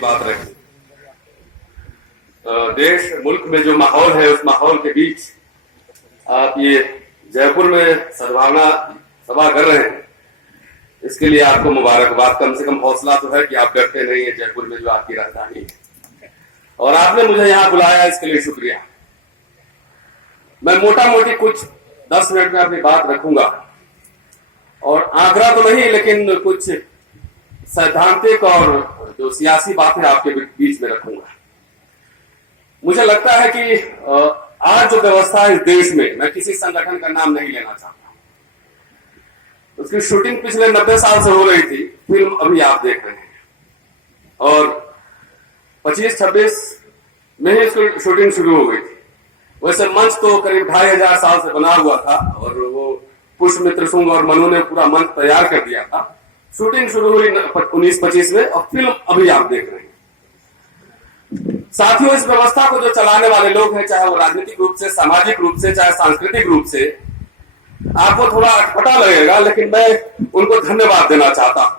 बात रखी। देश मुल्क में जो माहौल है उस माहौल के बीच आप ये जयपुर में सद्भावना सभा कर रहे हैं, इसके लिए आपको मुबारकबाद। कम से कम हौसला तो है कि आप डरते नहीं है जयपुर में जो आपकी राजधानी है, और आपने मुझे यहाँ बुलाया, इसके लिए शुक्रिया। मैं मोटा मोटी कुछ 10 मिनट में अपनी बात रखूंगा, और आंकड़ा तो नहीं लेकिन कुछ सैद्धांतिक और जो सियासी बातें आपके बीच में रखूंगा। मुझे लगता है कि आज जो व्यवस्था है इस देश में, मैं किसी संगठन का नाम नहीं लेना चाहता, उसकी शूटिंग पिछले 90 साल से हो रही थी, फिल्म अभी आप देख रहे हैं, और 25-26 में ही इसकी शूटिंग शुरू हो गई थी। वैसे मंच तो करीब 2500 साल से बना हुआ था, और वो पुष्पमित्र शुंग और मनु ने पूरा मंच तैयार कर दिया था। शूटिंग शुरू हुई 1925 में, और फिल्म अभी आप देख रहे हैं। साथियों, इस व्यवस्था को जो चलाने वाले लोग हैं, चाहे वो राजनीतिक रूप से, सामाजिक रूप से, चाहे सांस्कृतिक रूप से, आपको थोड़ा अटपटा लगेगा, लेकिन मैं उनको धन्यवाद देना चाहता हूं।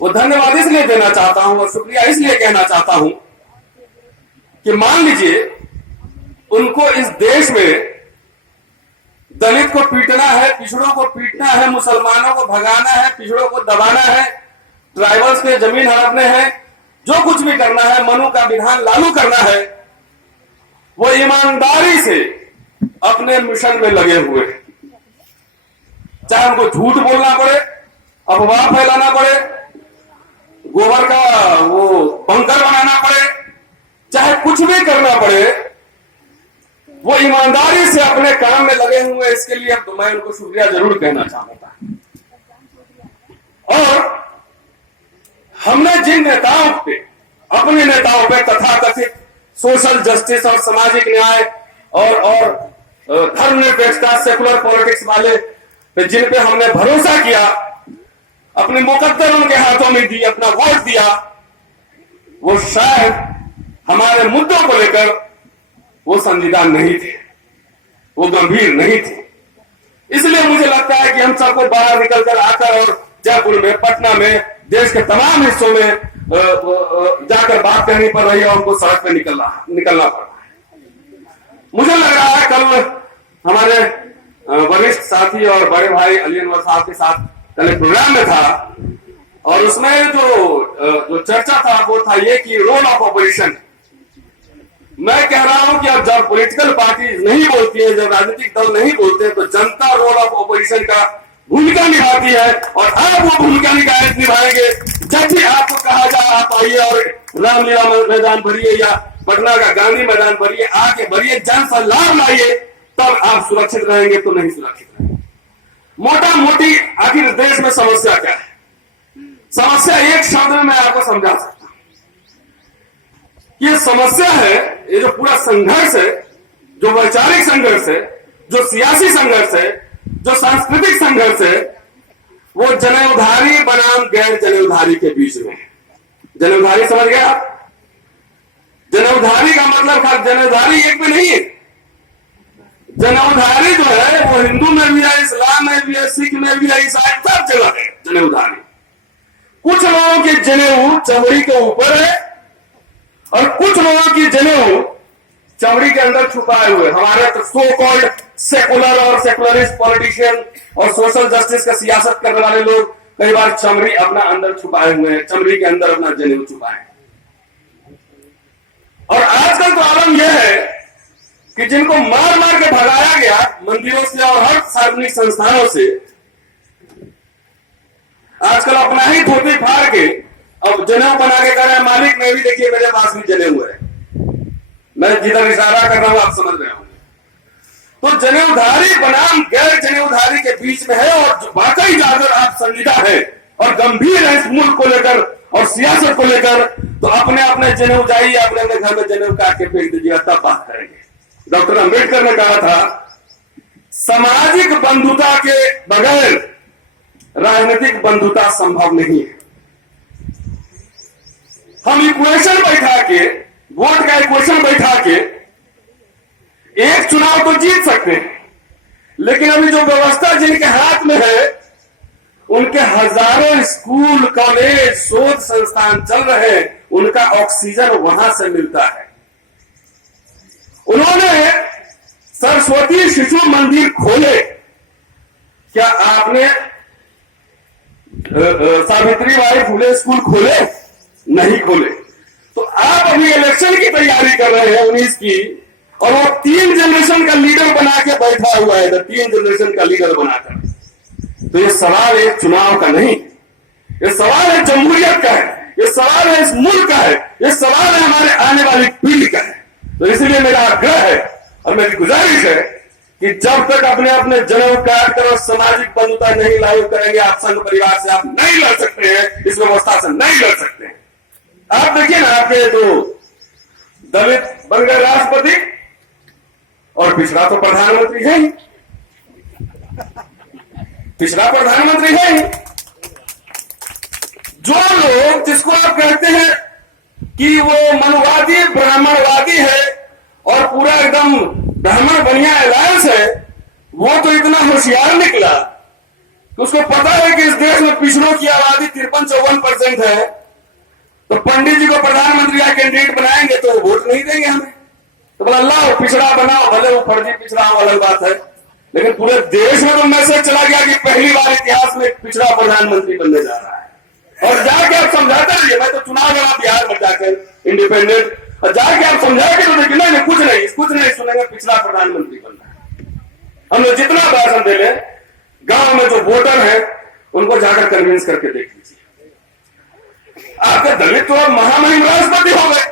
वो धन्यवाद इसलिए देना चाहता हूं और शुक्रिया इसलिए कहना चाहता हूं कि मान लीजिए उनको इस देश में दलित को पीटना है, पिछड़ों को पीटना है, मुसलमानों को भगाना है, पिछड़ों को दबाना है, ट्राइबल्स के जमीन हड़पने हैं, जो कुछ भी करना है, मनु का विधान लागू करना है, वो ईमानदारी से अपने मिशन में लगे हुए हैं। चाहे उनको झूठ बोलना पड़े, अफवाह फैलाना पड़े, गोबर का वो बंकर बनाना पड़े, चाहे कुछ भी करना पड़े, वो ईमानदारी से अपने काम में लगे हुए। इसके लिए तो मैं उनको शुक्रिया जरूर कहना चाहूंगा। और हमने जिन नेताओं पे, अपने नेताओं पे तथाकथित सोशल जस्टिस और सामाजिक न्याय और धर्मनिरपेक्षता, सेकुलर पॉलिटिक्स वाले पे जिन पे हमने भरोसा किया, अपने मुकद्दर उनके हाथों में दी, अपना वोट दिया, वो शायद हमारे मुद्दों को लेकर वो संजीदा नहीं थे, वो गंभीर नहीं थे। इसलिए मुझे लगता है कि हम सबको बाहर निकलकर आकर और जयपुर में, पटना में, देश के तमाम हिस्सों में जाकर बात करनी पड़ रही है, और उनको सड़क पे निकलना पड़ रहा है। मुझे लग रहा है कल हमारे वरिष्ठ साथी और बड़े भाई अली अनवर साहब के साथ कल एक प्रोग्राम में था, और उसमें जो चर्चा था वो था ये कि रोल ऑफ ऑपोजिशन। मैं कह रहा हूं कि अब जब पॉलिटिकल पार्टी नहीं बोलती है, जब राजनीतिक दल नहीं बोलते, तो जनता रोल ऑफ ऑपोजिशन का भूमिका निभाती है, और आप वो भूमिका निभाएंगे। जब भी आपको कहा जाए आप आइए और रामलीला मैदान भरिए या पटना का गांधी मैदान भरिए, आके भरिए, जन से लाभ लाइए, तब आप सुरक्षित रहेंगे, तो नहीं सुरक्षित रहेंगे। मोटा मोटी आखिर देश में समस्या क्या है? समस्या एक शब्द में मैं आपको समझा सकता हूं। ये समस्या है, ये जो पूरा संघर्ष है, जो वैचारिक संघर्ष है, जो सियासी संघर्ष है, जो सांस्कृतिक संघर्ष है, वो जनेऊधारी बनाम गैर जनेऊधारी के बीच में है। जनेऊधारी समझ गए आप? जनेऊधारी का मतलब खाली जनेऊधारी एक में नहीं है। जनेऊधारी जो है वो हिंदू में भी है, इस्लाम में भी है, सिख में भी है, ईसाई सब जगह है जनेऊधारी। कुछ लोगों की जनेऊ चमड़ी के ऊपर है, और कुछ लोगों की जनेऊ चमड़ी के अंदर छुपाए हुए। हमारे तो सो कॉल्ड सेकुलर और सेकुलरिस्ट पॉलिटिशियन और सोशल जस्टिस का सियासत करने वाले लोग कई बार चमड़ी अपना अंदर छुपाए हुए हैं, चमड़ी के अंदर अपना जनेऊ छुपाए। और आजकल तो आलम यह है कि जिनको मार मार के भगाया गया मंदिरों से और हर सार्वजनिक संस्थानों से, आजकल अपना ही धोती फाड़ के अब जनेऊ बना के कर रहे हैं, मालिक मैं भी देखिए मेरे पास भी जनेऊ है। मैं जिधर इशारा कर रहा हूं आप समझ रहे होंगे। तो जनेऊधारी बनाम गैर जनेऊधारी के बीच में है, और वाकई अगर आप संजीदा है और गंभीर है इस मुल्क को लेकर और सियासत को लेकर, तो अपने अपने जनेऊ जाइए, अपने अपने घर में जनेऊ काट के फेंक दीजिएगा, तब बात करेंगे। डॉक्टर अंबेडकर ने कहा था, सामाजिक बंधुता के बगैर राजनीतिक बंधुता संभव नहीं है। हम इक्वेशन बैठा के, वोट का इक्वेशन बैठा के एक चुनाव तो जीत सकते हैं, लेकिन अभी जो व्यवस्था जिनके हाथ में है उनके हजारों स्कूल, कॉलेज, शोध संस्थान चल रहे हैं, उनका ऑक्सीजन वहां से मिलता है। उन्होंने सरस्वती शिशु मंदिर खोले। क्या आपने सावित्रीबाई फुले स्कूल खोले? नहीं खोले। तो आप अभी इलेक्शन की तैयारी कर रहे हैं 19 की, और वो 3 जनरेशन का लीडर बना के बैठा हुआ है, 3 जनरेशन का लीडर बनाकर। तो ये सवाल एक चुनाव का नहीं, ये सवाल है जमहूरियत का है, ये सवाल है इस मुल्क का है, ये सवाल है हमारे आने वाली पीढ़ी का है। तो इसलिए मेरा आग्रह है और मेरी गुजारिश है कि जब तक अपने अपने जनेऊ काट कर और सामाजिक बंधुता नहीं लागू करेंगे, आप संघ परिवार से आप नहीं लड़ सकते हैं, इस व्यवस्था से नहीं लड़ सकते हैं। आप देखिए ना, आपके जो दलित बन गए राष्ट्रपति और पिछड़ा तो प्रधानमंत्री है ही, पिछड़ा प्रधानमंत्री है ही। जो लोग जिसको आप कहते हैं कि वो मनुवादी ब्राह्मणवादी है और पूरा एकदम ब्राह्मण बनिया अलायंस है, वो तो इतना होशियार निकला कि उसको पता है कि इस देश में पिछड़ों की आबादी 53-54% है, तो पंडित जी को प्रधानमंत्री या कैंडिडेट बनाएंगे तो वोट नहीं देंगे हमें। तो बोला लाओ पिछड़ा बनाओ, भले वो फर्जी पिछड़ा अलग बात है, लेकिन पूरे देश में तो मैसेज चला गया कि पहली बार इतिहास में पिछड़ा प्रधानमंत्री बनने जा रहा है। और जाके आप समझाते रहिए, मैं तो चुनाव लड़ा बिहार में जाकर इंडिपेंडेंट, और जाके आप समझा के तो देखिए ना, कुछ नहीं सुनेंगे, पिछड़ा प्रधानमंत्री बनना है। हम लोग जितना भाषण दे ले, गांव में जो वोटर है उनको जाकर कन्विंस करके देख लीजिए। आपके दलित तो महामहिम राष्ट्रपति हो गए,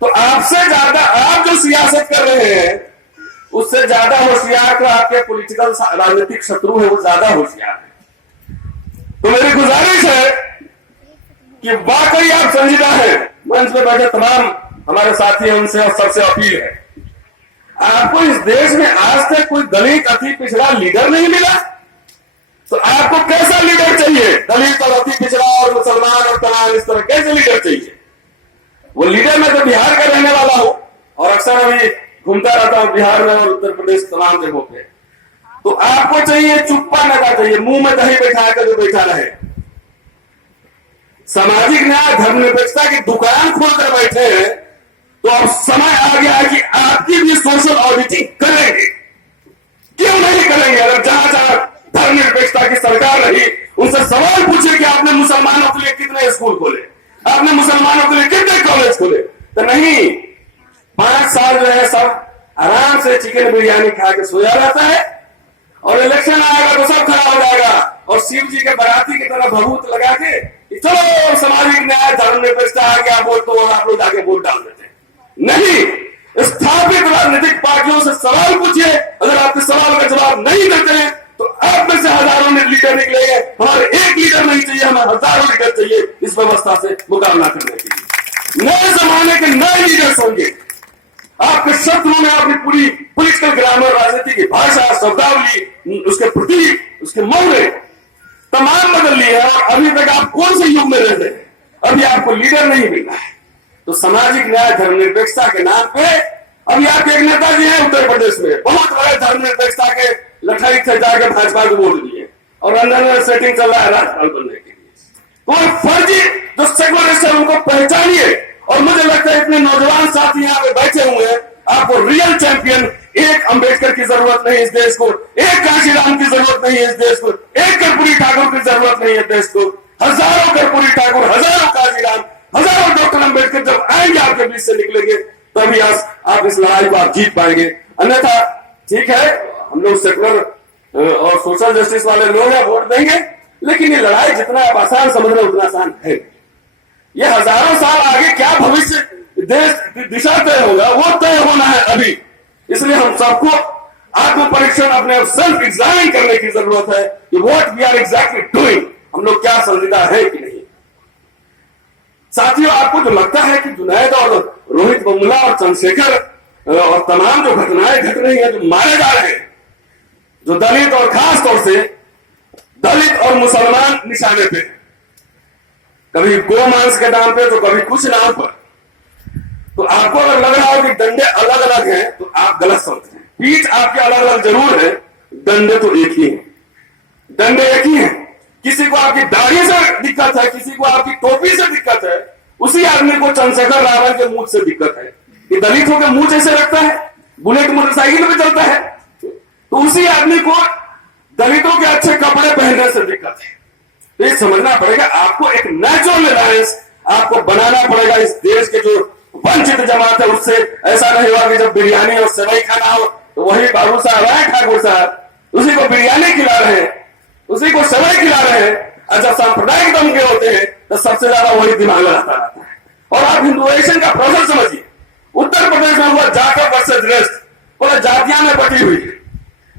तो आपसे ज्यादा आप जो सियासत कर रहे हैं उससे ज्यादा होशियार तो आपके पॉलिटिकल राजनीतिक शत्रु है, वो ज्यादा होशियार है। तो मेरी गुजारिश है कि वाकई आप संजीदा है, मंच पे बैठे तमाम हमारे साथी हैं उनसे और सबसे अपील है, आपको इस देश में आज तक कोई दलित अति पिछड़ा लीडर नहीं मिला, तो आपको कैसा लीडर चाहिए? दलित और अति पिछड़ा और मुसलमान और तमाम इस तरह कैसे लीडर चाहिए? वो लीडर मैं तो बिहार का रहने वाला हूं और अक्सर अभी घूमता रहता हूं बिहार में और उत्तर प्रदेश तमाम जगहों पे। तो आपको चाहिए चुप्पा नेता चाहिए, मुंह में दही बैठा कर जो बैठा रहे, सामाजिक न्याय धर्मनिरपेक्षता की दुकान खोलकर बैठे हैं। तो अब समय आ गया है कि आपकी भी सोशल ऑडिटिंग करेंगे। क्यों नहीं करेंगे? अगर जहां जहां धर्मनिरपेक्षता की सरकार रही, उनसे सवाल पूछे कि आपने मुसलमानों के लिए कितने स्कूल खोले, आपने मुसलमानों के लिए कितने कॉलेज खोले? तो नहीं, 5 साल जो है सब आराम से चिकन बिरयानी खा के सोया रहता है, और इलेक्शन आएगा तो सब खड़ा हो जाएगा और शिव जी के बराती की तरह भभूत लगा के चलो सामाजिक न्याय धर्मनिरपेक्षता आ गया, वोट तो आप लोग जाके वोट डाल देते हैं। नहीं, स्थापित राजनीतिक पार्टियों से सवाल पूछिए, अगर आपके सवाल का जवाब नहीं देते हैं तो आप में से हजारों में लीडर निकलेंगे। हमारे एक लीडर नहीं चाहिए, हमें हजारों लीडर चाहिए इस व्यवस्था से मुकाबला करने के लिए। नए जमाने के नए लीडर्स होंगे। आपके शत्रुओं ने अपनी पूरी पॉलिटिकल ग्रामर, राजनीति की भाषा, शब्दावली, उसके प्रतीक, उसके मौले तमाम बदल लिए है, और अभी तक आप कौन से युग में रहते हैं? अभी आपको लीडर नहीं मिल रहा है। तो सामाजिक न्याय धर्मनिरपेक्षता के नाम पे अभी आपके एक नेताजी हैं उत्तर प्रदेश में, बहुत बड़े धर्मनिरपेक्षता के लठाई थे, जाके भाजपा को वोट दिए और अंदर में सेटिंग चल रहा है राज्यपाल बनने के लिए। तो फर्जी जो सेकुलरिस्ट है उनको पहचानिए। और मुझे लगता है इतने नौजवान साथी यहाँ पे बैठे हुए हैं, आपको रियल चैंपियन, एक अंबेडकर की जरूरत नहीं इस देश को, एक काशीराम की जरूरत नहीं है इस देश को, एक कर्पूरी ठाकुर की जरूरत नहीं है देश को। हजारों कर्पूरी ठाकुर, हजारों काशीराम, हजारों डॉक्टर अंबेडकर जब आएंगे आपके बीच से निकलेंगे, तभी आप इस लड़ाई को आप जीत पाएंगे। अन्यथा ठीक है, हम लोग सेकुलर और सोशल जस्टिस वाले लोग हैं, वोट देंगे, लेकिन ये लड़ाई जितना आप आसान समझ रहे उतना आसान है। ये हजारों साल आगे क्या भविष्य देश दिशा तय होगा, वो तय होना है अभी। इसलिए हम सबको आत्म परीक्षण, अपने सेल्फ एग्जामिन करने की जरूरत है कि what we are exactly doing, हम लोग क्या संजीदा है कि नहीं। साथियों, आपको जो लगता है कि जुनैद और रोहित बमुला और चंद्रशेखर और तमाम जो घटनाएं घट रही हैं, जो मारे जा रहे हैं, जो दलित और खास तौर से दलित और मुसलमान निशाने पे, कभी गोमांस के नाम पे तो कभी कुछ नाम पर, तो आपको अगर लग रहा हो कि डंडे अलग अलग हैं तो आप गलत समझते हैं। पीठ आपके अलग अलग जरूर है, डंडे तो एक ही हैं। डंडे एक ही हैं। किसी को आपकी दाढ़ी से दिक्कत है, किसी को आपकी टोपी से दिक्कत है, उसी आदमी को चंद्रशेखर रावल के मुंह से दिक्कत है कि दलितों के मुंह जैसे रखता है, बुलेट मोटरसाइकिल में चलता है, तो उसी आदमी को दलितों के अच्छे कपड़े पहनने से दिक्कत है। तो ये समझना पड़ेगा, आपको एक नेचुरल अलायंस आपको बनाना पड़ेगा इस देश के जो वंचित जमात है उससे। ऐसा नहीं हुआ कि जब बिरयानी और सेवई खाना हो तो वही बाबू साहब आए ठाकुर साहब उसी को बिरयानी खिला रहे हैं, उसी को सेवई खिला रहे हैं, और जब सांप्रदायिक दम के होते हैं तो सबसे ज्यादा वही दिमाग लगाता रहता है। और आप हिंदुएशन का प्रोसेस समझिए, उत्तर प्रदेश में हुआ जाटव वर्सेस वेस्ट, बोला जातियां में बटी हुई है।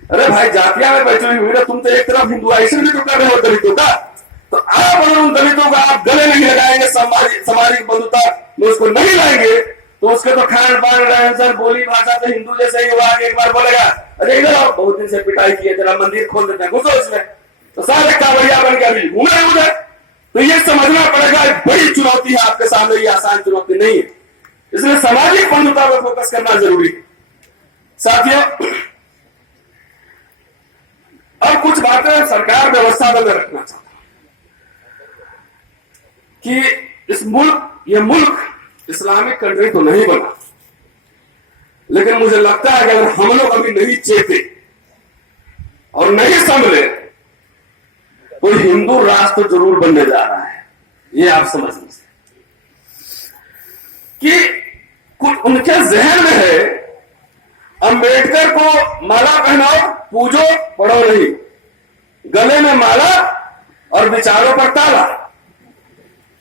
अरे भाई जातियां में बटी हुई है, तुम तो एक तरफ हिंदुएशन भी तो कर रहे हो दलितों का, तो आप अगर उन दलितों का आप गले नहीं लगाएंगे, सामाजिक बंधुता में उसको नहीं लाएंगे, तो उसके तो खान पान रहन सहन बोली भाषा तो हिंदू जैसे ही हुआ। एक बार बोलेगा अरे इधर आओ, बहुत दिन से पिटाई की है, जरा मंदिर खोल देते हैं, घुसो इसमें, तो सारे कांवड़िया बन के अभी घूमे उधर। तो ये समझना पड़ेगा, एक बड़ी चुनौती है आपके सामने, ये आसान चुनौती नहीं है, इसलिए सामाजिक बंधुता पर फोकस करना जरूरी है। साथियों, अब कुछ बातें सरकार व्यवस्था में रखना चाहता कि ये मुल्क इस्लामिक कंट्री तो नहीं बना, लेकिन मुझे लगता है कि अगर हम लोग अभी नहीं चेते और नहीं संभले तो हिंदू राष्ट्र जरूर बनने जा रहा है। ये आप समझ लीजिए कि कुछ उनके जहन में है, अंबेडकर को माला पहनाओ, पूजो, पढ़ो नहीं, गले में माला और विचारों पर ताला,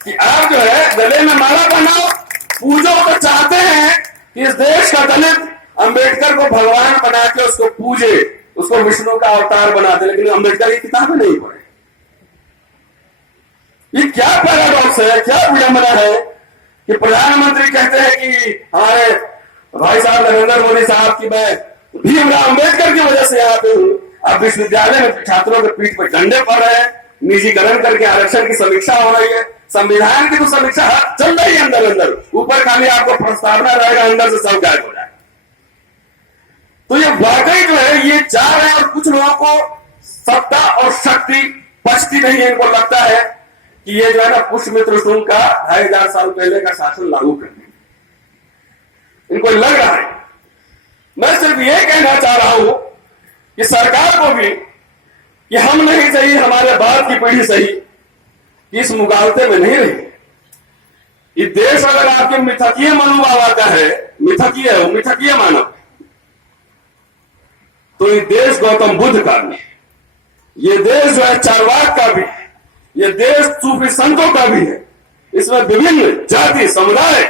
कि आप जो है गले में माला पहनाओ, पूजो, तो चाहते हैं कि इस देश का दलित अंबेडकर को भगवान बना के उसको पूजे, उसको विष्णु का अवतार बना दे, लेकिन अंबेडकर की किताबें नहीं पढ़े। ये क्या पैराडॉक्स है, क्या विडंबना है कि प्रधानमंत्री कहते हैं कि हमारे भाई साहब नरेंद्र मोदी साहब की मैं भीमराव अंबेडकर की वजह से यहाँ पे हूं, अब विश्वविद्यालय में छात्रों के पीठ पर डंडे पड़ रहे हैं, निजीकरण करके आरक्षण की समीक्षा हो रही है, संविधान की तो समीक्षा चल रही है अंदर अंदर, ऊपर खाली आपको प्रस्तावना रहेगा, अंदर से सब गायब हो जाए। तो ये वाकई जो है ये चाह रहे हैं, और कुछ लोगों को सत्ता और शक्ति पचती नहीं है, इनको लगता है कि ये जो है ना पुष्यमित्र शुंग का 2500 साल पहले का शासन लागू करने, इनको लग रहा है। मैं सिर्फ ये कहना चाह रहा हूं कि सरकार को भी कि हम नहीं सही, हमारे बाद की पीढ़ी सही, कि इस मुगालते में नहीं रही। ये देश अगर आपके मिथकीय मनोभाव का है, मिथकीय मानव, तो ये देश गौतम बुद्ध का भी है, ये देश जो है चारवाक का भी है, ये देश सूफी संतों का भी है। इसमें विभिन्न जाति, समुदाय,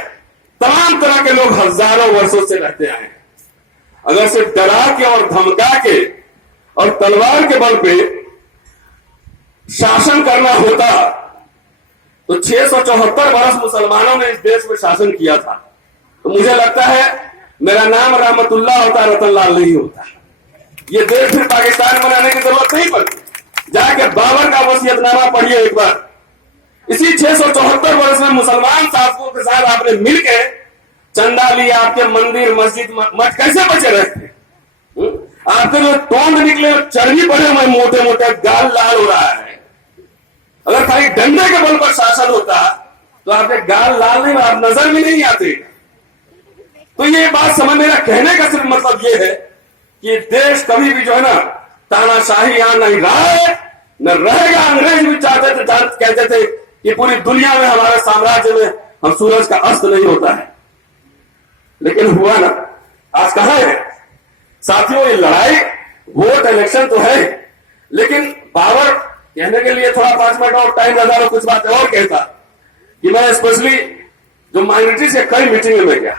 तमाम तरह के लोग हजारों वर्षों से रहते आए हैं। अगर सिर्फ डरा के और धमका के और तलवार के बल पे शासन करना होता तो 674 वर्ष मुसलमानों ने इस देश में शासन किया था, तो मुझे लगता है मेरा नाम रहमतुल्लाह होता, रतनलाल नहीं होता। ये देश फिर पाकिस्तान बनाने की जरूरत नहीं पड़ती। जाके बाबर का वसीयतनामा पढ़िए एक बार। इसी 674 वर्ष में मुसलमान शासकों के साथ आपने मिलकर चंदा लिया, आपके मंदिर, मस्जिद, मठ कैसे बचे रहते? आपके जो तोंद निकले, चर्बी पड़े हुए, मोटे मोटे, गाल लाल हो रहा है। अगर खाली डंडे के बल पर शासन होता तो आपके गाल लाल नहीं, आप नजर में नहीं आते। तो ये बात समझ, मेरा कहने का सिर्फ मतलब ये है कि देश कभी भी जो है ना तानाशाही यहां नहीं रहा है, न रहेगा। अंग्रेज भी चाहते थे, कहते थे कि पूरी दुनिया में, हमारे साम्राज्य में हम सूरज का अस्त नहीं होता है, लेकिन हुआ ना। आज कहां है साथियों ये लड़ाई? वोट इलेक्शन तो है, लेकिन बाबर कहने के लिए थोड़ा 5 मिनट और टाइम रहता तो कुछ बातें और कहता कि मैं स्पेशली जो माइनॉरिटी से कई मीटिंग में गया,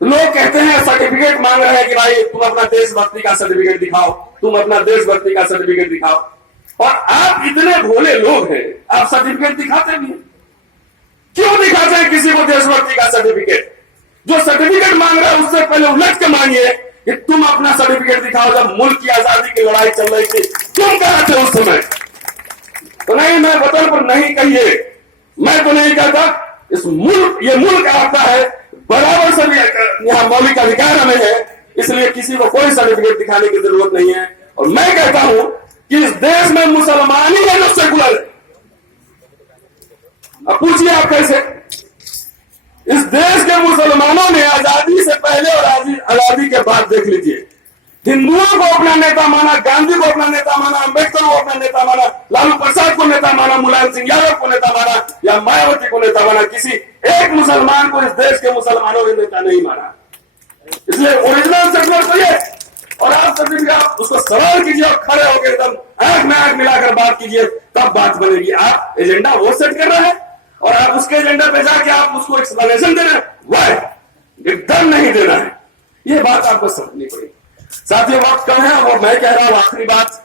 लोग कहते हैं सर्टिफिकेट मांग रहे हैं कि भाई तुम अपना देशभक्ति का सर्टिफिकेट दिखाओ, तुम अपना देशभक्ति का सर्टिफिकेट दिखाओ। और आप इतने भोले लोग हैं, आप सर्टिफिकेट दिखाते भी हैं। क्यों दिखाते हैं किसी को देशभक्ति का सर्टिफिकेट? जो सर्टिफिकेट मांग रहा है उससे पहले उलट के मांगिए कि तुम अपना सर्टिफिकेट दिखाओ। जब मुल्क की आजादी की लड़ाई चल रही थी तुम कहां थे उस समय? तो नहीं, मैं वतन पर नहीं कहिए, मैं तो नहीं कहता। ये मुल्क आपका है, बराबर से यहाँ मौलिक अधिकार हमें है, इसलिए किसी को कोई सर्टिफिकेट दिखाने की जरूरत नहीं है। और मैं कहता हूं कि इस देश में मुसलमान ही है जो सेकुलर है। अब पूछिए आप कैसे? इस देश के मुसलमानों ने आजादी से पहले और आजादी के बाद देख लीजिए, हिंदुओं को अपना नेता माना, गांधी को अपना नेता माना, अंबेडकर को अपना नेता माना, लालू प्रसाद को नेता माना, मुलायम सिंह यादव को नेता माना या मायावती को नेता माना। किसी एक मुसलमान को इस देश के मुसलमानों ने नेता नहीं माना। इसलिए ओरिजिनल सेकुलर तो ये, और आप सभी आप उसको सवाल कीजिए और खड़े होकर एकदम आंख में आंख मिलाकर बात कीजिए, तब बात बनेगी। आप एजेंडा वो सेट कर रहे हैं और आप उसके एजेंडा पे जाके आप उसको एक्सप्लेनेशन दे रहे हैं, वाह एकदम नहीं देना है। ये बात आपको समझनी पड़ेगी। साथियों वक्त कम है और मैं कह रहा हूं आखिरी बात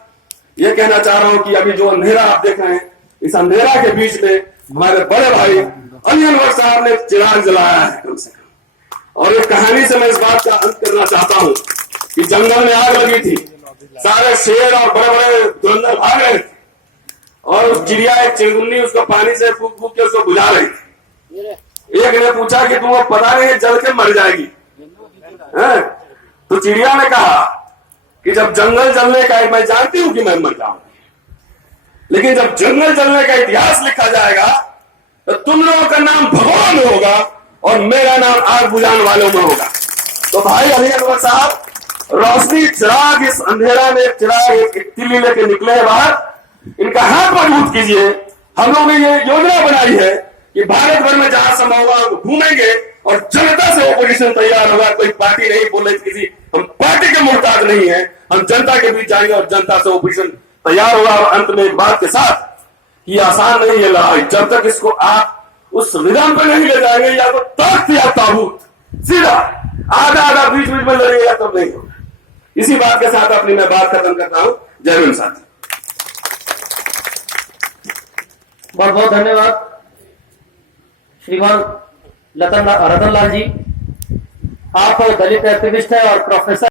ये कहना चाह रहा हूं कि अभी जो अंधेरा आप देख रहे हैं, इस अंधेरा के बीच में हमारे बड़े भाई अली अनवर साहब ने चिराग जलाया है कम से कम। और एक कहानी से मैं इस बात का अंत करना चाहता हूं कि जंगल में आग लगी थी, सारे शेर और बड़े बड़े धुरंधर भाग रहे थे और उस चिड़िया एक चिड़गुन्नी उसको पानी से फूक फूक के उसको बुझा रही थी। एक ने पूछा कि तुमको पता नहीं जल के मर जाएगी है? तो चिड़िया ने कहा कि जब जंगल जलने का, मैं जानती हूं कि मैं मर जाऊंगी, लेकिन जब जंगल जलने का इतिहास लिखा जाएगा तो तुम लोगों का नाम भगवान में होगा और मेरा नाम आग बुझाने वालों में होगा। तो भाई अली अनवर साहब, रोशनी चिराग, इस अंधेरा में चिराग एक तिल्ली लेके निकले हैं बाहर, इनका हाथ मजबूत कीजिए। हम लोगों ने ये योजना बनाई है कि भारत भर में जहां संभव होगा घूमेंगे और जनता से ऑपोजिशन तैयार होगा। कोई पार्टी नहीं बोल रही किसी, हम पार्टी के मोहताज नहीं है, हम जनता के बीच जाएंगे और जनता से ऑपोजिशन तैयार होगा। और अंत में एक बात के साथ, ये आसान नहीं है लड़ाई, जब तक इसको आप उस रिदम पे नहीं ले जाएंगे, या तो तख्त या ताबूत, सीधा आधा आधा बीच बीच में लड़ेगा तब नहीं होगा। इसी बात के साथ अपनी मैं बात खत्म करता हूं। जय हिंद साथी। बहुत बहुत धन्यवाद श्रीमान रतन लाल जी। आप दलित एक्टिविस्ट हैं और प्रोफेसर